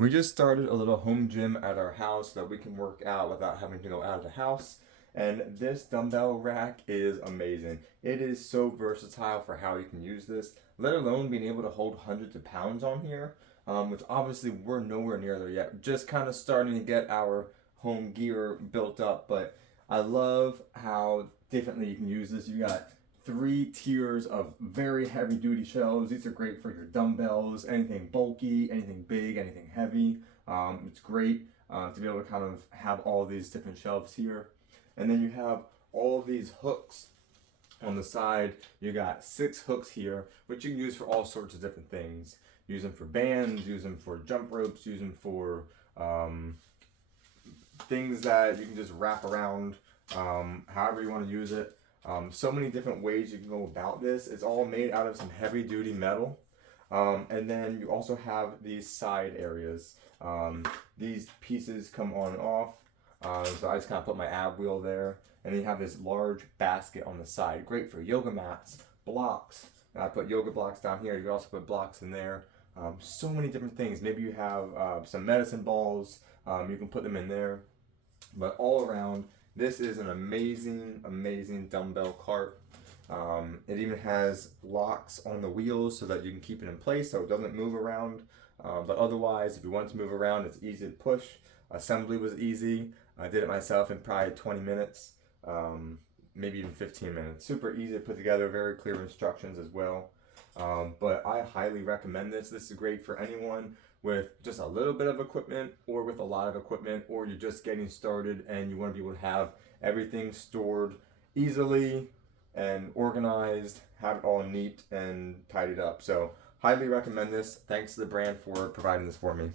We just started a little home gym at our house so that we can work out without having to go out of the house. And this dumbbell rack is amazing. It is so versatile for how you can use this, let alone being able to hold hundreds of pounds on here, which obviously we're nowhere near there yet. Just kind of starting to get our home gear built up, but I love how differently you can use this. You got 3 tiers of very heavy duty shelves. These are great for your dumbbells, anything bulky, anything big, anything heavy. It's great to be able to kind of have all these different shelves here. And then you have all of these hooks on the side. You got 6 hooks here, which you can use for all sorts of different things. Use them for bands, use them for jump ropes, use them for things that you can just wrap around however you want to use it. So many different ways you can go about this. It's all made out of some heavy duty metal. And then you also have these side areas. These pieces come on and off. So I just kind of put my ab wheel there. And then you have this large basket on the side. Great for yoga mats, blocks. And I put yoga blocks down here. You can also put blocks in there. So many different things. Maybe you have some medicine balls. You can put them in there. But all around, this is an amazing, amazing dumbbell cart. It even has locks on the wheels so that you can keep it in place so it doesn't move around. But otherwise, if you want it to move around, it's easy to push. Assembly was easy. I did it myself in probably 20 minutes, maybe even 15 minutes. Super easy to put together, very clear instructions as well. But I highly recommend this. This is great for anyone with just a little bit of equipment or with a lot of equipment, or you're just getting started and you want to be able to have everything stored easily and organized, have it all neat and tidied up. So highly recommend this. Thanks to the brand for providing this for me.